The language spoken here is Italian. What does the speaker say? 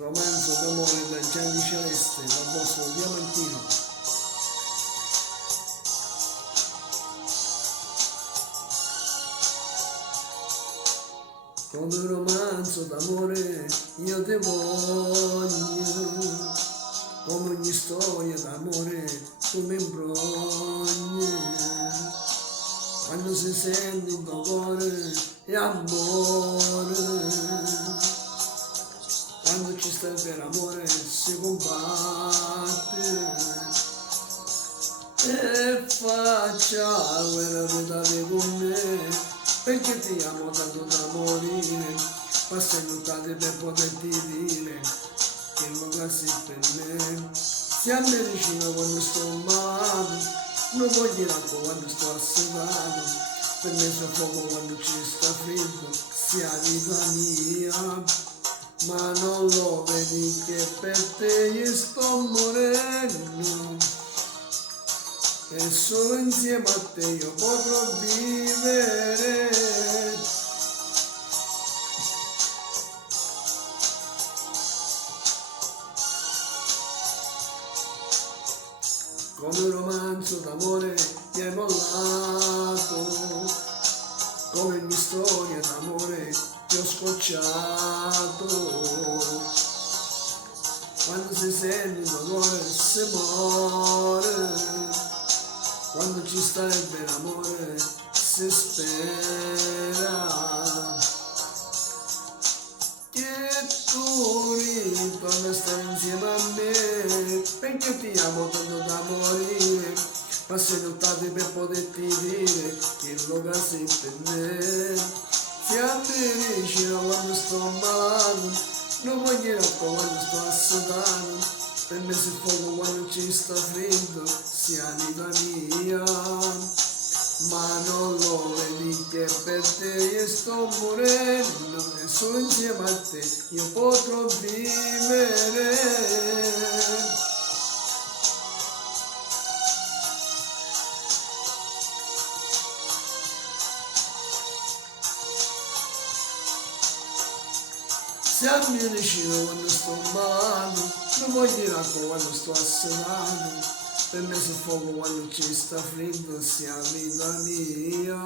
romanzo d'amore da Gianni Celeste, dal vostro Diamantino. Come un romanzo d'amore io te voglio, come ogni storia d'amore tu mi imbrogli, quando si sente il tuo cuore è amore, quando ci sta il vero amore si combatte, e faccia quella vita con me, perché ti amo tanto da morire, passo luttate per poterti dire che non sei per me. Siamo vicino quando sto malato, non voglio l'acqua quando sto assedato, per me c'è fuoco quando ci sta freddo, sia vita mia, ma non lo vedi che per te io sto morendo. E solo insieme a te io potrò vivere. Come un romanzo d'amore mi hai mollato, come ogni storia d'amore ti ho scocciato. Quando si sente il cuore si muore, quando ci sta il vero amore si spera che tu ritorni a stare insieme a me, perché ti amo tanto da morire, passi nottate per poterti dire che lo sei per me. Siamo vicino quando sto malato, non voglio l'acqua quando sto assedato, per me si fuoco quando ci sta freddo, sia vita mia, ma non lo vedi che per te io sto morendo, e solo insieme a te io potrò vivere. Siamo vicino quando sto malato, non voglio l'acqua quando sto assedato, per me si fuoco quando ci sta freddo, sia vita mia.